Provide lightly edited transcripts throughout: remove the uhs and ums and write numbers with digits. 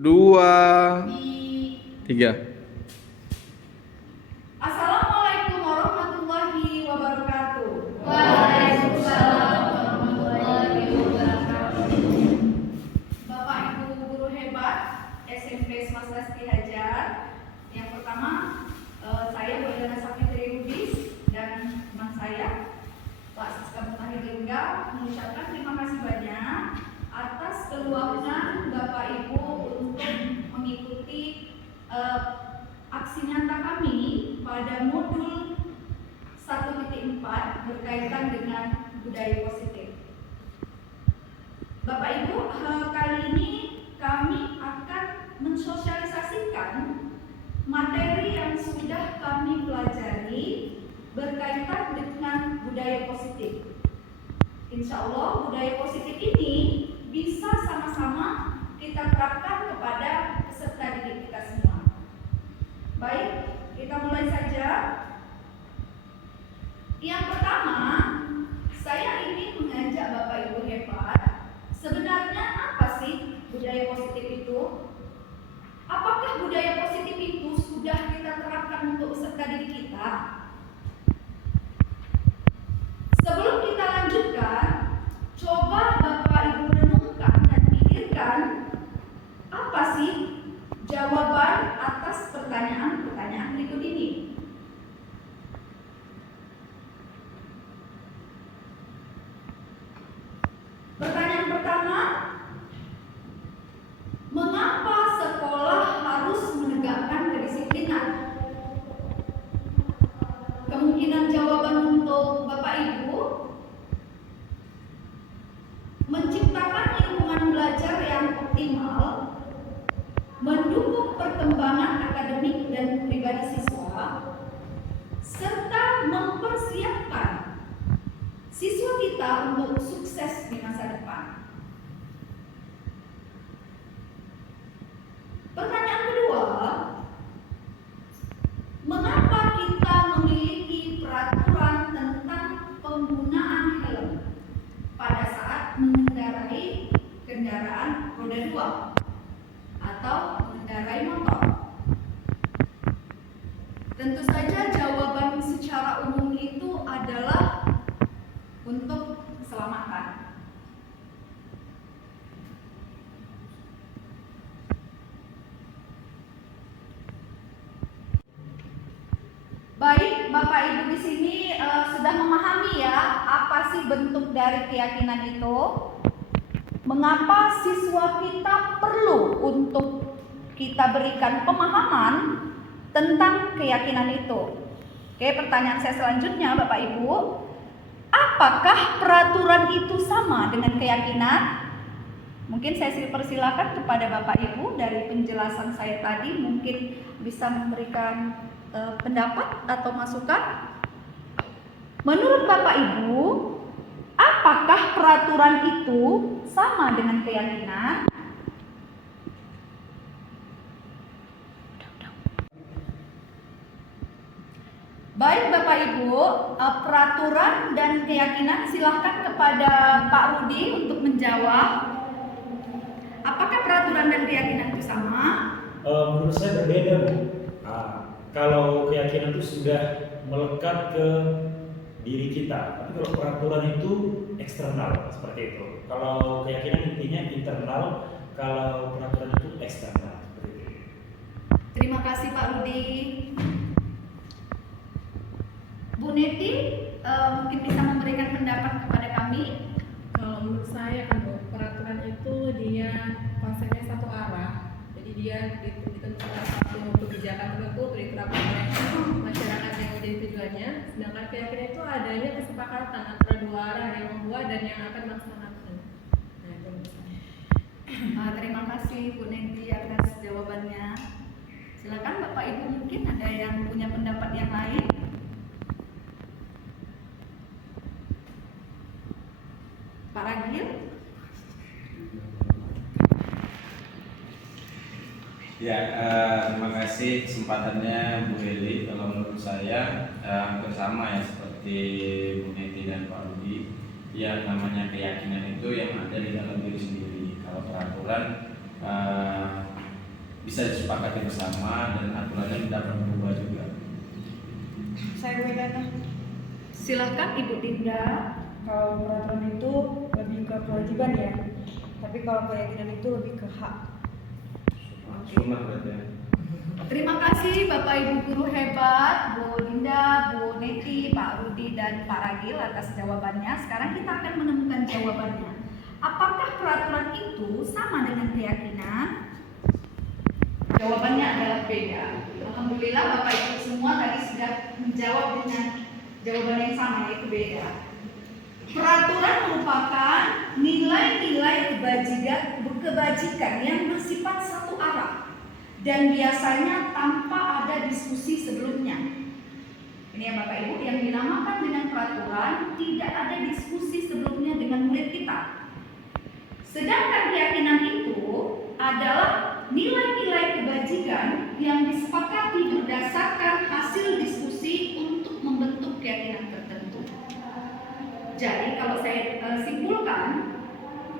2, 3. Assalamualaikum warahmatullahi wabarakatuh. Waalaikumsalam warahmatullahi wabarakatuh. Bapak Ibu guru hebat SMP Swasta Siti Hajar. Yang pertama, saya Boyana Safitri Rubis dan teman saya Pak Siska Mutahir Lingga mengucapkan terima kasih banyak atas keluangan Bapak Ibu untuk mengikuti aksi nyata kami pada modul 1.4 berkaitan dengan budaya positif. Bapak Ibu, kali ini kami akan mensosialisasikan materi yang sudah kami pelajari berkaitan dengan budaya positif. Insya Allah budaya positif ini bisa sama-sama kita terapkan kepada peserta didik kita semua. Baik, kita mulai saja. Yang pertama, saya ingin mengajak Bapak Ibu hebat. Sebenarnya apa sih budaya positif itu? Apakah budaya positif itu sudah kita terapkan untuk peserta didik kita? Sebelum kita lanjutkan, coba Bapak Ibu renungkan dan pikirkan apa sih jawaban atas pertanyaan-pertanyaan berikut ini. Pertanyaan pertama, mengapa sekolah harus menegakkan kedisiplinan? Kemungkinan jawaban untuk Bapak Ibu, menciptakan lingkungan belajar yang optimal, mendukung perkembangan akademik dan pribadi siswa, serta mempersiapkan siswa kita untuk sukses di masa depan. Pertanyaan kedua, mengapa kita memiliki peraturan tentang penggunaan helm pada saat mengendarai kendaraan roda 2 atau mengendarai motor? Tentu saja jawaban secara umum itu adalah untuk keselamatan. Baik, Bapak Ibu di sini sudah memahami ya apa sih bentuk dari keyakinan itu? Mengapa siswa kita perlu untuk kita berikan pemahaman tentang keyakinan itu? Oke, pertanyaan saya selanjutnya Bapak Ibu, apakah peraturan itu sama dengan keyakinan? Mungkin saya persilakan kepada Bapak Ibu dari penjelasan saya tadi mungkin bisa memberikan pendapat atau masukan. Menurut Bapak Ibu, apakah peraturan itu sama dengan keyakinan? Baik Bapak Ibu, peraturan dan keyakinan silahkan kepada Pak Rudi untuk menjawab. Apakah peraturan dan keyakinan itu sama? Menurut saya berbeda, Bu. Kalau keyakinan itu sudah melekat ke diri kita, tapi kalau peraturan itu eksternal seperti itu. Kalau keyakinan intinya internal, kalau peraturan itu eksternal seperti itu. Terima kasih Pak Rudi. Bu Neti mungkin bisa memberikan pendapat kepada kami. Kalau menurut saya kan Bu, peraturan itu dia konsepnya satu arah. Jadi dia ditentukan satu kebijakan tertentu diterapkan oleh masyarakat yang menjadi tujuannya. Sedangkan keyakinan itu adanya kesepakatan antara dua arah yang membuat dan yang akan melaksanakan. Nah, itu menurut saya. Terima kasih Bu Neti atas jawabannya. Silakan Bapak Ibu mungkin ada yang punya pendapat yang lain. Pak Ragil. Ya, terima kasih kesempatannya Bu Heli. Kalau menurut saya hampir sama ya seperti Bu Neti dan Pak Rudi. Yang namanya keyakinan itu yang ada di dalam diri sendiri. Kalau peraturan bisa disepakati bersama dan aturannya dapat berubah juga. Saya Wedana. Silahkan Ibu Dinda. Kalau peraturan itu lebih ke kewajiban ya, tapi kalau keyakinan itu lebih ke hak. Sunnah berarti ya. Terima kasih Bapak Ibu guru hebat, Bu Dinda, Bu Neti, Pak Rudi, dan Pak Ragil atas jawabannya. Sekarang kita akan menemukan jawabannya. Apakah peraturan itu sama dengan keyakinan? Jawabannya adalah beda. Alhamdulillah Bapak Ibu semua tadi sudah menjawab dengan jawaban yang sama, yaitu beda. Peraturan merupakan nilai-nilai kebajikan yang bersifat satu arah dan biasanya tanpa ada diskusi sebelumnya. Ini ya Bapak Ibu, yang dinamakan dengan peraturan tidak ada diskusi sebelumnya dengan murid kita. Sedangkan keyakinan itu adalah nilai-nilai kebajikan yang disepakati berdasarkan hasil diskusi untuk membentuk keyakinan tertentu. Jadi kalau saya simpulkan,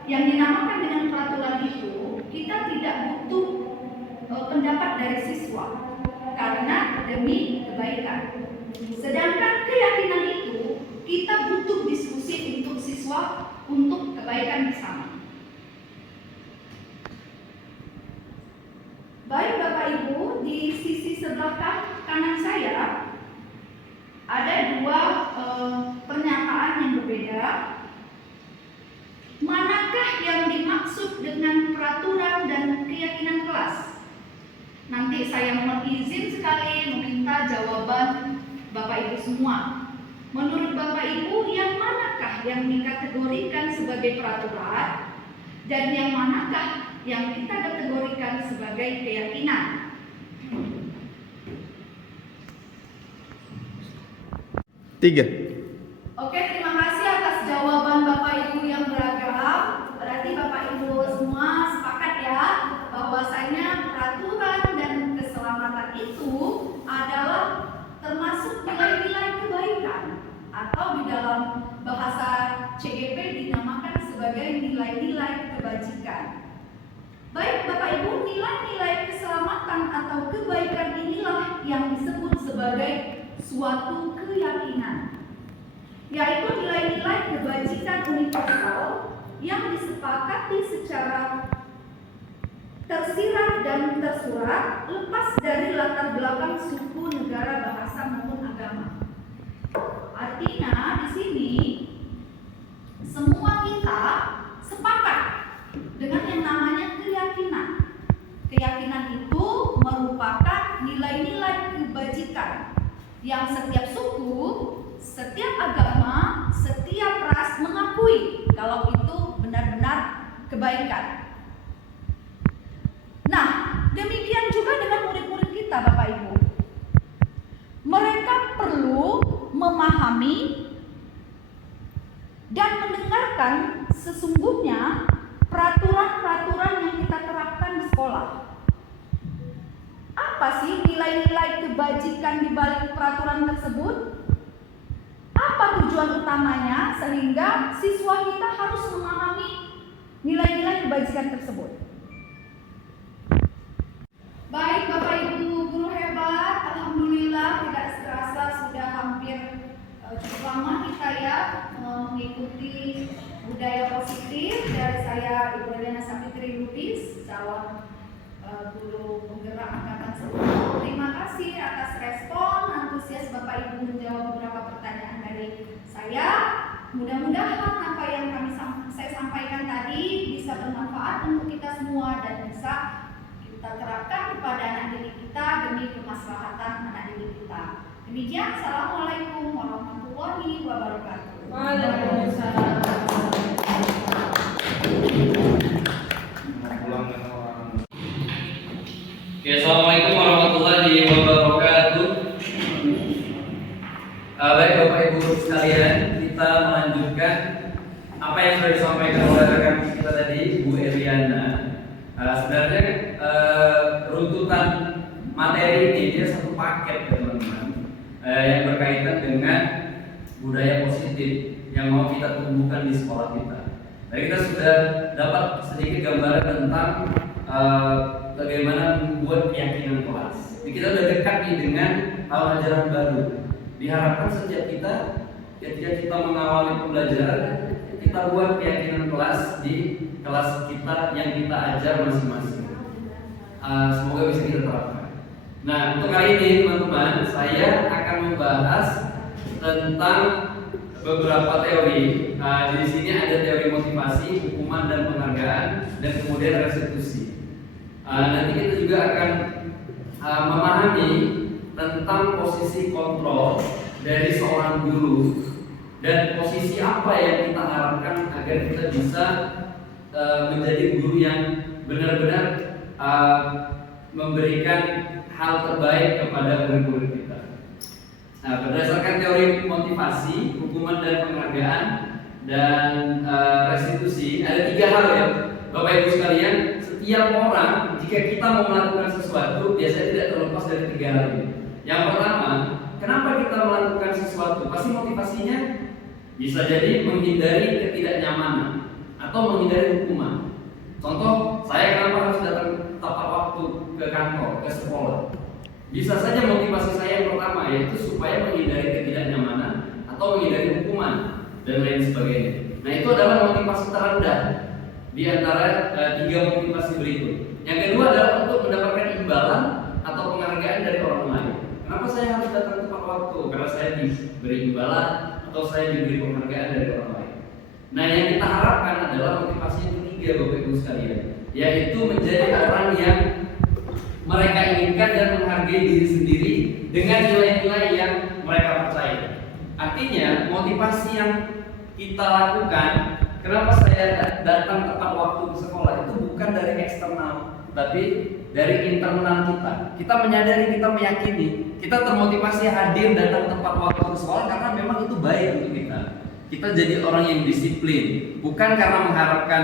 yang dinamakan dengan peraturan itu kita tidak butuh pendapat dari siswa karena demi kebaikan. Sedangkan keyakinan itu kita butuh diskusi untuk siswa untuk kebaikan bersama. Baik Bapak Ibu, di sisi sebelah kanan saya ada dua pernyataan yang berbeda. Manakah yang dimaksud dengan peraturan dan keyakinan kelas? Nanti saya mohon izin sekali meminta jawaban Bapak Ibu semua. Menurut Bapak Ibu, yang manakah yang dikategorikan sebagai peraturan dan yang manakah yang kita kategorikan sebagai keyakinan? Tiga. Oke, terima kasih atas jawaban Bapak Ibu yang beragam. Berarti Bapak Ibu semua sepakat ya bahwasanya peraturan dan keselamatan itu adalah termasuk nilai-nilai kebaikan atau di dalam bahasa CGP dinamakan sebagai nilai-nilai kebajikan. Baik Bapak Ibu, nilai-nilai keselamatan atau kebaikan inilah yang disebut sebagai suatu keyakinan, yaitu nilai-nilai kebajikan universal yang disepakati secara tersirat dan tersurat lepas dari latar belakang suku, negara, bahasa maupun agama. Artinya di sini semua kita sepakat dengan yang namanya keyakinan. Keyakinan itu merupakan nilai-nilai kebajikan yang setiap suku, setiap agama, setiap ras mengakui kalau itu benar-benar kebaikan. Nah, demikian juga dengan murid-murid kita Bapak Ibu. Mereka perlu memahami dan mendengarkan sesungguhnya peraturan-peraturan yang kita terapkan di sekolah. Apa sih nilai-nilai kebajikan di balik peraturan tersebut? Apa tujuan utamanya sehingga siswa kita harus memahami nilai-nilai kebajikan tersebut? Baik Bapak Ibu guru hebat, alhamdulillah tidak terasa sudah hampir cukup lama kita ya mengikuti budaya positif dari saya Ibu Elena Sapitri Lubis, calon guru penggerak angkatan 10. Terima kasih atas respon antusias Bapak Ibu menjawab beberapa pertanyaan dari saya. Mudah-mudahan apa yang saya sampaikan tadi bisa bermanfaat untuk kita semua dan bisa kita terapkan kepada anak didik kita demi kemaslahatan anak didik kita. Demikian, assalamualaikum warahmatullahi wabarakatuh. Waalaikumsalam. Oke, assalamualaikum warahmatullahi wabarakatuh. Baik Bapak Ibu sekalian, kita melanjutkan apa yang sudah disampaikan oleh rekan kita tadi, Bu Eliana. Sebenarnya runtutan materi ini dia satu paket teman-teman, yang berkaitan dengan budaya positif yang mau kita tumbuhkan di sekolah kita. Jadi kita sudah dapat sedikit gambaran tentang bagaimana membuat keyakinan kelas. Jadi kita udah dekat nih dengan tahun ajaran baru. Diharapkan setiap kita ketika kita mengawali pembelajaran, kita buat keyakinan kelas di kelas kita yang kita ajar masing-masing. Semoga bisa kita terapkan. Nah, untuk kali ini teman-teman, saya akan membahas tentang beberapa teori. Di sini ada teori motivasi, hukuman dan penghargaan, dan kemudian restitusi. Nanti kita juga akan memahami tentang posisi kontrol dari seorang guru dan posisi apa yang kita harapkan agar kita bisa menjadi guru yang benar-benar memberikan hal terbaik kepada murid-murid kita. Nah, berdasarkan teori motivasi, hukuman dan penghargaan, dan restitusi, ada 3 hal ya, Bapak Ibu sekalian. Setiap orang, jika kita mau melakukan sesuatu, biasanya tidak terlepas dari 3 hal ini. Yang pertama, kenapa kita melakukan sesuatu? Pasti motivasinya bisa jadi menghindari ketidaknyamanan atau menghindari hukuman. Contoh, saya kenapa harus datang tepat waktu ke kantor, ke sekolah? Bisa saja motivasi saya yang pertama yaitu supaya menghindari ketidaknyamanan atau menghindari hukuman dan lain sebagainya. Nah, itu adalah motivasi terendah di antara 3 motivasi berikut. Yang kedua adalah untuk mendapatkan imbalan atau penghargaan dari orang lain. Kenapa saya harus datang tepat waktu? Karena saya diberi imbalan atau saya diberi penghargaan dari orang lain. Nah, yang kita harapkan adalah motivasi yang ketiga, Bapak Ibu sekalian, yaitu menjadi orang yang mereka inginkan dan menghargai diri sendiri dengan nilai-nilai yang mereka percaya. Artinya, motivasi yang kita lakukan, kenapa saya datang tepat waktu ke sekolah, itu bukan dari eksternal, tapi dari internal kita. Kita menyadari, kita meyakini, kita termotivasi hadir datang tepat waktu ke sekolah karena memang itu baik untuk kita. Kita jadi orang yang disiplin, bukan karena mengharapkan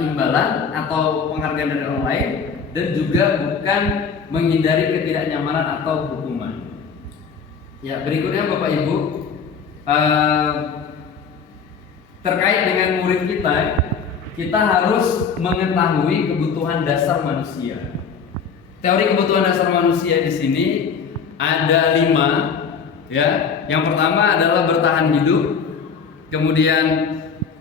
imbalan atau penghargaan dari orang lain, dan juga bukan menghindari ketidaknyamanan atau hukuman. Ya, berikutnya Bapak Ibu, terkait dengan murid kita harus mengetahui kebutuhan dasar manusia. Teori kebutuhan dasar manusia di sini ada 5, ya. Yang pertama adalah bertahan hidup, kemudian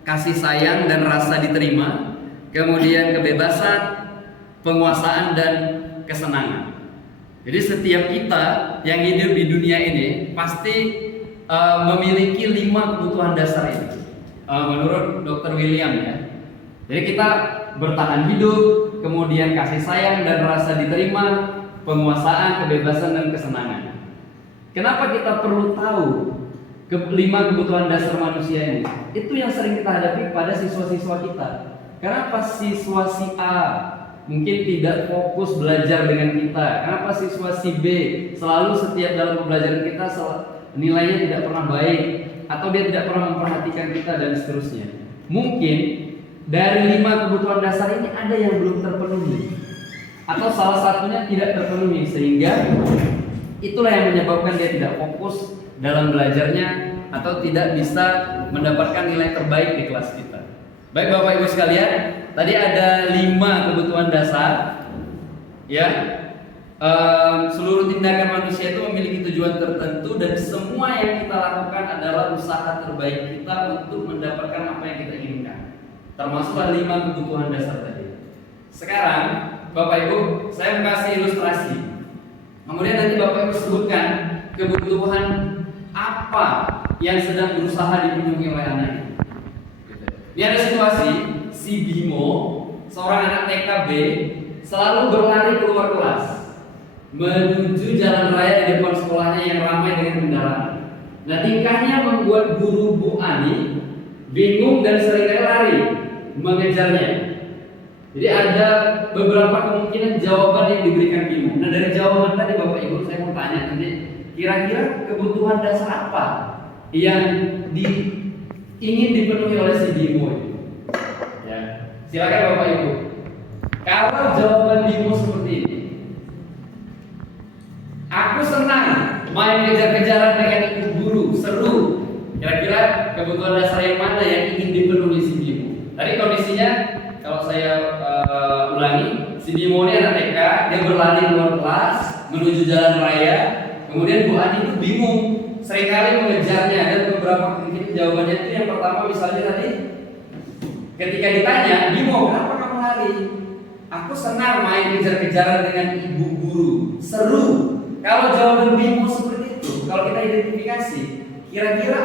kasih sayang dan rasa diterima, kemudian kebebasan, penguasaan dan kesenangan. Jadi setiap kita yang hidup di dunia ini pasti memiliki 5 kebutuhan dasar ini. Menurut Dr. William ya. Jadi kita bertahan hidup, kemudian kasih sayang dan rasa diterima, penguasaan, kebebasan dan kesenangan. Kenapa kita perlu tahu 5 kebutuhan dasar manusia ini? Itu yang sering kita hadapi pada siswa-siswa kita. Kenapa siswa si A mungkin tidak fokus belajar dengan kita? Kenapa siswa si B selalu setiap dalam pembelajaran kita nilainya tidak pernah baik, atau dia tidak pernah memperhatikan kita dan seterusnya? Mungkin dari 5 kebutuhan dasar ini ada yang belum terpenuhi, atau salah satunya tidak terpenuhi, sehingga itulah yang menyebabkan dia tidak fokus dalam belajarnya atau tidak bisa mendapatkan nilai terbaik di kelas kita. Baik Bapak Ibu sekalian, tadi ada 5 kebutuhan dasar, ya. Seluruh tindakan manusia itu memiliki tujuan tertentu dan semua yang kita lakukan adalah usaha terbaik kita untuk mendapatkan apa yang kita inginkan. Termasuklah 5 kebutuhan dasar tadi. Sekarang Bapak Ibu, saya kasih ilustrasi. Kemudian nanti Bapak Ibu sebutkan kebutuhan apa yang sedang berusaha dipenuhi oleh anak ini. Ini ada situasi si Bimo, seorang anak TKB, selalu berlari keluar kelas menuju jalan raya di depan sekolahnya yang ramai dengan kendaraan. Nah, tingkahnya membuat guru Bu Ani bingung dan seringkali lari mengejarnya. Jadi ada beberapa kemungkinan jawaban yang diberikan Bimo. Nah, dari jawaban tadi Bapak Ibu, saya mau tanya nanti, kira-kira kebutuhan dasar apa yang ingin dipenuhi oleh si Bimo itu? Ya, silakan Bapak Ibu. Kalau jawaban Bimo seperti ini, aku senang main kejar-kejaran dengan ibu guru, seru. Kira-kira kebutuhan dasar yang mana yang ingin dipenuhi si Bimo? Tadi kondisinya, kalau saya ulangi, si Bimo ini anak TK, mereka, dia berlari keluar kelas menuju jalan raya. Kemudian Bu Ani itu bingung, seringkali mengejarnya. Dan beberapa mungkin jawabannya itu yang pertama misalnya tadi, ketika ditanya, Bimo, kenapa kamu lari? Aku senang main kejar-kejaran dengan ibu guru, seru. Kalau jawaban Bimo seperti itu, kalau kita identifikasi, kira-kira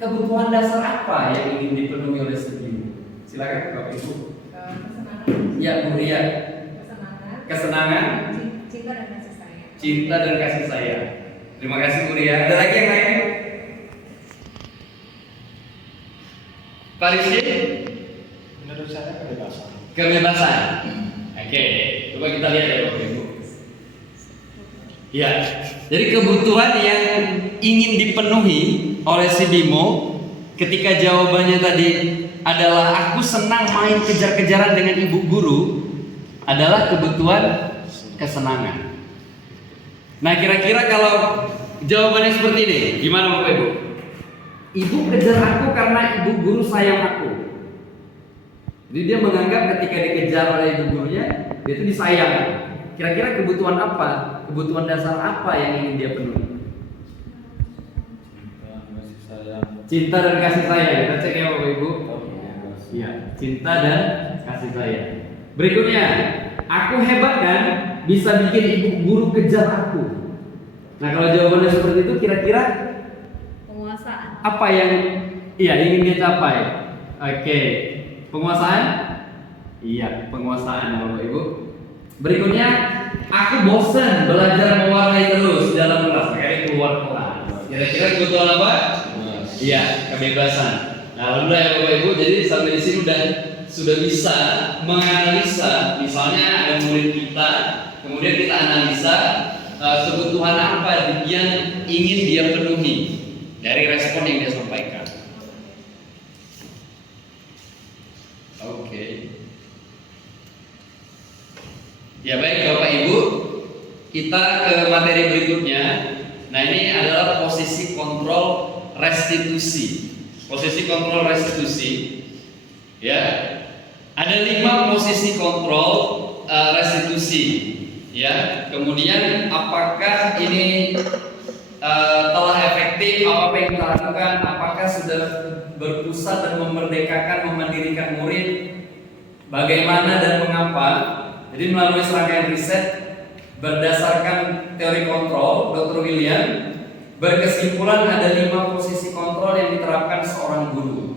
kebutuhan dasar apa yang ingin dipenuhi oleh si Bimo? Silakan Bapak Ibu. Kesenangan, Ya, Bu Ria. Kesenangan, cinta dan kasih sayang. cinta dan kasih sayang. Terima kasih Bu Ria. Ada lagi yang lain? Pak Rizky? Menurut saya kebebasan. Kebebasan. Oke, coba kita lihat ya Bapak Ibu. Ya, jadi kebutuhan yang ingin dipenuhi oleh si Bimo ketika jawabannya tadi adalah aku senang main kejar-kejaran dengan ibu guru adalah kebutuhan kesenangan. Nah, kira-kira kalau jawabannya seperti ini, gimana Bapak Ibu? Ibu kejar aku karena ibu guru sayang aku. Jadi dia menganggap ketika dikejar oleh ibu gurunya, dia itu disayang. Kira-kira kebutuhan apa? Kebutuhan dasar apa yang ingin dia penuhi? Cinta dan kasih sayang. Kita cek ya Bapak Ibu. Iya, cinta dan kasih sayang. Berikutnya, aku hebat kan? Bisa bikin ibu guru kejar aku. Nah, kalau jawabannya seperti itu, kira-kira Penguasaan. apa yang ingin dia capai? Oke, penguasaan? Iya, penguasaan Bapak Ibu. Berikutnya, aku bosan belajar mewarnai terus dalam kelas. Kayak keluar kelas. Kira-kira kebutuhan apa? Iya, kebebasan. Nah, alhamdulillah ya Bapak Ibu. Jadi sampai di sini sudah bisa menganalisa. Misalnya ada murid kita, kemudian kita analisa kebutuhan apa yang ingin dia penuhi dari respon yang dia sampaikan. Oke. Ya baik Bapak Ibu, kita ke materi berikutnya. Nah, ini adalah posisi kontrol restitusi. Posisi kontrol restitusi. Ya. Ada 5 posisi kontrol restitusi. Ya. Kemudian apakah ini telah efektif? Apa yang kita lakukan? Apakah sudah berpusat dan memerdekakan, memandirikan murid? Bagaimana dan mengapa? Jadi melalui serangkaian riset berdasarkan teori kontrol, Dr. William berkesimpulan ada 5 posisi kontrol yang diterapkan seorang guru.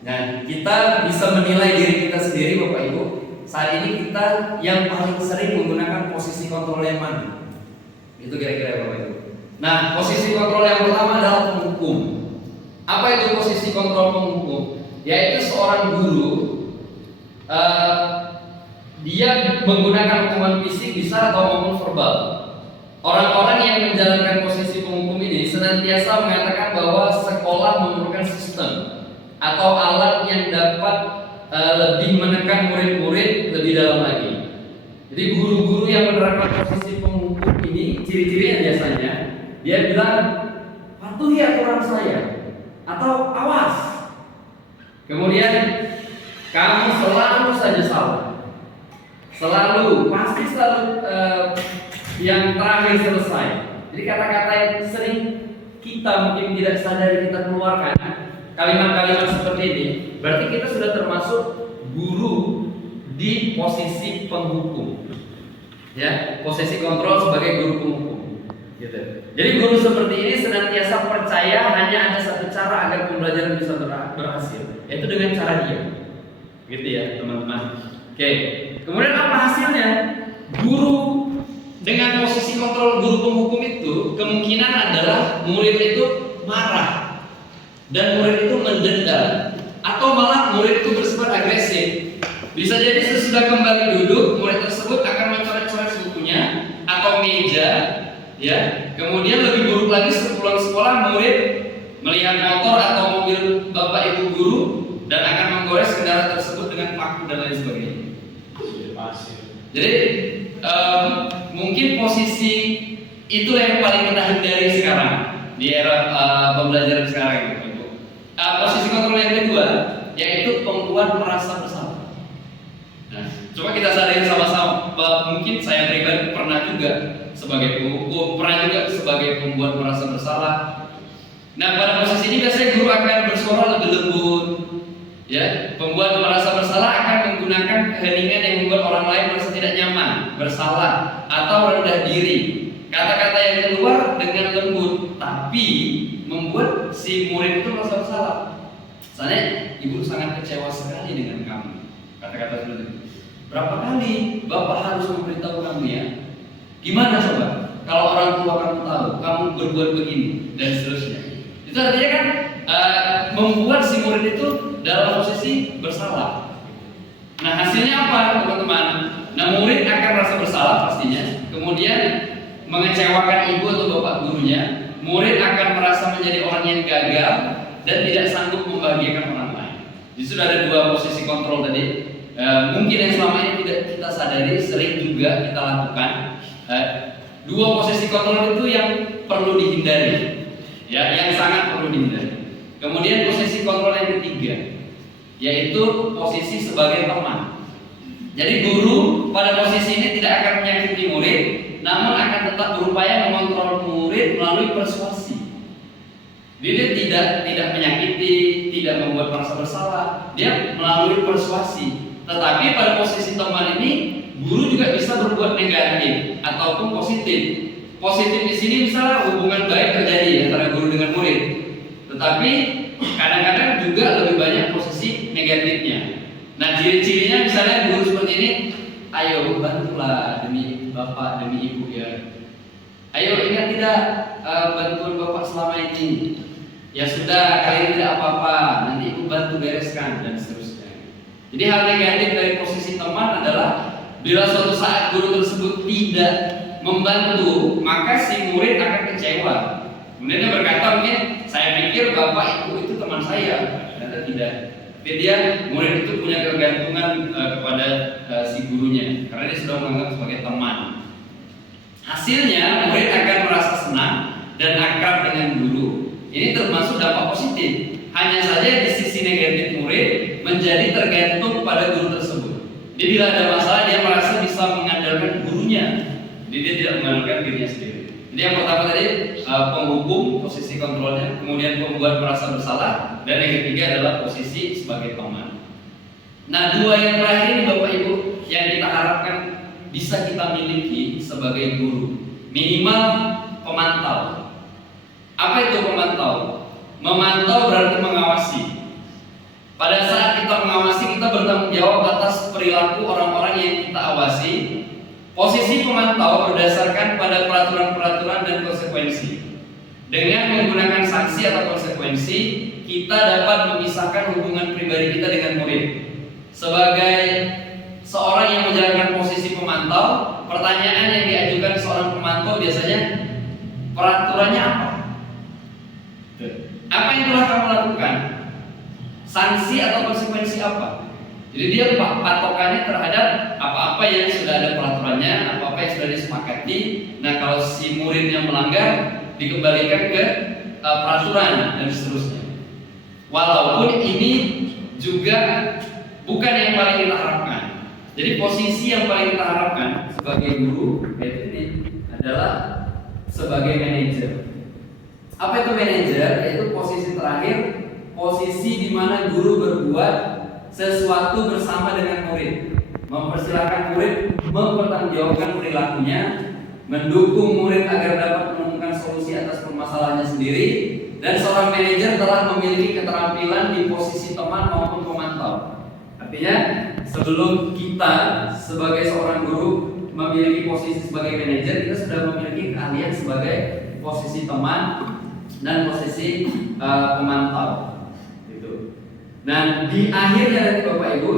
Nah, kita bisa menilai diri kita sendiri Bapak Ibu. Saat ini kita yang paling sering menggunakan posisi kontrol yang mana? Itu kira-kira Bapak Ibu. Nah, posisi kontrol yang pertama adalah penghukum. Apa itu posisi kontrol penghukum? Yaitu seorang guru dia menggunakan hukuman fisik bisa atau maupun verbal. Orang-orang yang menjalankan posisi penghukum ini senantiasa mengatakan bahwa sekolah memerlukan sistem atau alat yang dapat lebih menekan murid-murid lebih dalam lagi. Jadi guru-guru yang menerapkan posisi penghukum ini ciri-cirinya biasanya dia bilang patuhi aturan saya atau awas. Kemudian kamu selalu saja salah. Pasti selalu yang terakhir selesai. Jadi kata-kata yang sering kita mungkin tidak sadari kita keluarkan, kalimat-kalimat seperti ini, berarti kita sudah termasuk guru di posisi penghukum. Ya, posisi kontrol sebagai guru penghukum. Gitu. Jadi guru seperti ini senantiasa percaya hanya ada satu cara agar pembelajaran bisa berhasil, yaitu dengan cara diam. Gitu ya, teman-teman. Oke. Kemudian apa hasilnya? Guru dengan posisi kontrol guru penghukum itu kemungkinan adalah murid itu marah dan murid itu mendendam atau malah murid itu bersifat agresif. Bisa jadi sesudah kembali duduk murid tersebut akan mencoret-coret bukunya atau meja, ya. Kemudian lebih buruk lagi sepulang sekolah murid melihat motor atau mobil bapak ibu guru dan akan menggores kendaraan tersebut dengan paku dan lain sebagainya. Jadi mungkin posisi itulah yang paling kita hindari sekarang di era pembelajaran sekarang itu. Posisi kontrol yang kedua yaitu pembuat merasa bersalah. Nah, coba kita sadari sama-sama. mungkin saya pribadi pernah juga sebagai penghukum, pernah juga sebagai pembuat merasa bersalah. Nah, pada posisi ini biasanya guru akan bersuara lebih lembut, ya. Pembuat merasa bersalah akan menggunakan keheningan yang membuat orang lain merasa tidak nyaman, bersalah, atau rendah diri. Kata-kata yang keluar dengan lembut, tapi membuat si murid itu merasa bersalah. Misalnya, ibu sangat kecewa sekali dengan kamu. Kata-kata seperti itu. Berapa kali Bapak harus memberitahu kamu ya? Gimana coba? Kalau orang tua kamu tahu, kamu berbuat begini dan seterusnya. Itu artinya kan membuat si murid itu dalam posisi bersalah. Nah, hasilnya apa, teman-teman? Nah, murid akan merasa bersalah pastinya. Kemudian mengecewakan ibu atau bapak gurunya. Murid akan merasa menjadi orang yang gagal dan tidak sanggup membahagiakan orang lain. Jadi sudah ada dua posisi kontrol tadi. Mungkin yang selama ini tidak kita sadari, sering juga kita lakukan. Dua posisi kontrol itu yang perlu dihindari, ya, yang sangat perlu dihindari. Kemudian posisi kontrol yang ketiga, yaitu posisi sebagai teman. Jadi guru pada posisi ini tidak akan menyakiti murid, namun akan tetap berupaya mengontrol murid melalui persuasi. Dia tidak menyakiti, tidak membuat merasa bersalah, dia melalui persuasi. Tetapi pada posisi teman ini, guru juga bisa berbuat negatif ataupun positif. Positif di sini misalnya hubungan baik terjadi antara guru dengan murid. Tetapi kadang-kadang juga lebih banyak posisi negatifnya. Nah, ciri-cirinya misalnya guru seperti ini, ayo bantulah demi bapak, demi ibu ya. Ayo ingat tidak bantuan bapak selama ini. Ya sudah, kali ini tidak apa-apa, nanti ibu bantu bereskan dan seterusnya. Jadi hal negatif dari posisi teman adalah bila suatu saat guru tersebut tidak membantu, maka si murid akan kecewa. Kemudian dia berkata, mungkin saya pikir bapak ibu itu teman saya, ternyata tidak. Tapi dia murid itu punya ketergantungan kepada si gurunya, karena dia sudah menganggap sebagai teman. Hasilnya murid akan merasa senang dan akrab dengan guru. Ini termasuk dampak positif. Hanya saja di sisi negatif murid menjadi tergantung pada guru tersebut. Jadi bila ada masalah dia merasa bisa mengandalkan gurunya. Jadi dia tidak mengandalkan dirinya sendiri. Jadi yang pertama tadi penghukum, posisi kontrolnya, kemudian pembuat merasa bersalah, dan yang ketiga adalah posisi sebagai teman. Nah, dua yang terakhir ini Bapak Ibu yang kita harapkan bisa kita miliki sebagai guru. Minimal pemantau. Apa itu pemantau? Memantau berarti mengawasi. Pada saat kita mengawasi, kita bertanggung jawab atas perilaku orang-orang yang kita awasi. Posisi pemantau berdasarkan pada peraturan-peraturan dan konsekuensi. Dengan menggunakan sanksi atau konsekuensi, kita dapat memisahkan hubungan pribadi kita dengan murid. Sebagai seorang yang menjalankan posisi pemantau, pertanyaan yang diajukan seorang pemantau biasanya, peraturannya apa? Apa yang telah kamu lakukan? Sanksi atau konsekuensi apa? Jadi dia patokannya terhadap apa-apa yang sudah ada peraturannya, apa-apa yang sudah disepakati. Nah, kalau si muridnya melanggar, dikembalikan ke peraturan dan seterusnya. Walaupun ini juga bukan yang paling kita harapkan. Jadi posisi yang paling kita harapkan sebagai guru ini adalah sebagai manajer. Apa itu manajer? Yaitu posisi terakhir, posisi di mana guru berbuat sesuatu bersama dengan murid, mempersilahkan murid mempertanggungjawabkan perilakunya, mendukung murid agar dapat menemukan solusi atas permasalahannya sendiri, dan seorang manajer telah memiliki keterampilan di posisi teman maupun pemantau. Artinya, sebelum kita sebagai seorang guru memiliki posisi sebagai manajer, kita sudah memiliki keahlian sebagai posisi teman dan posisi pemantau. Gitu. Dan di akhirnya nanti Bapak Ibu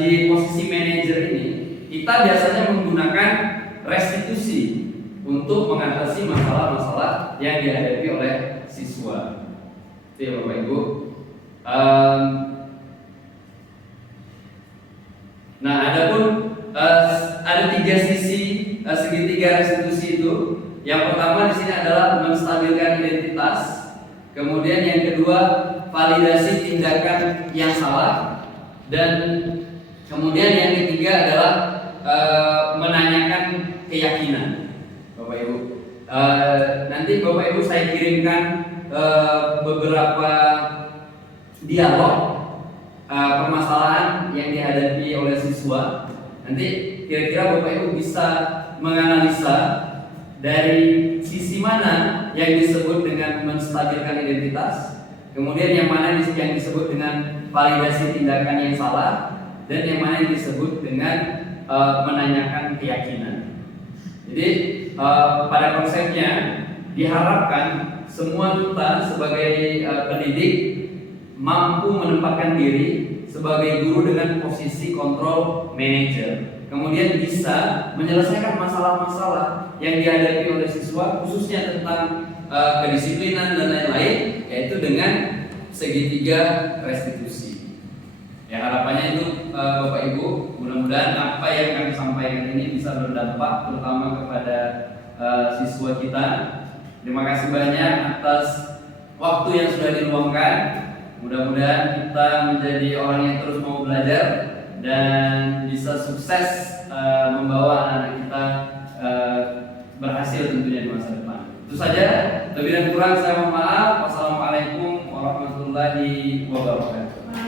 di posisi manajer ini kita biasanya menggunakan restitusi untuk mengatasi masalah-masalah yang dihadapi oleh siswa. Itu ya Bapak Ibu. Nah, adapun ada tiga sisi segitiga restitusi itu. Yang pertama di sini adalah menstabilkan identitas. Kemudian yang kedua, validasi tindakan yang salah. Dan kemudian yang ketiga adalah menanyakan keyakinan, Bapak Ibu. Nanti Bapak Ibu saya kirimkan beberapa dialog permasalahan yang dihadapi oleh siswa. Nanti kira-kira Bapak Ibu bisa menganalisa dari sisi mana yang disebut dengan menstabilkan identitas, kemudian yang mana yang disebut dengan validasi tindakan yang salah, dan yang mana yang disebut dengan menanyakan keyakinan. Jadi pada konsepnya diharapkan semua kita sebagai pendidik mampu menempatkan diri sebagai guru dengan posisi control manager, kemudian bisa menyelesaikan masalah-masalah yang dihadapi oleh siswa, khususnya tentang kedisiplinan dan lain-lain, yaitu dengan segitiga restitusi. Ya, harapannya itu Bapak Ibu, mudah-mudahan apa yang kami sampaikan ini bisa berdampak terutama kepada siswa kita. Terima kasih banyak atas waktu yang sudah diluangkan. Mudah-mudahan kita menjadi orang yang terus mau belajar dan bisa sukses membawa anak-anak kita berhasil tentunya di masa depan. Itu saja, lebih dan kurang saya mohon maaf. Wassalamualaikum warahmatullahi wabarakatuh.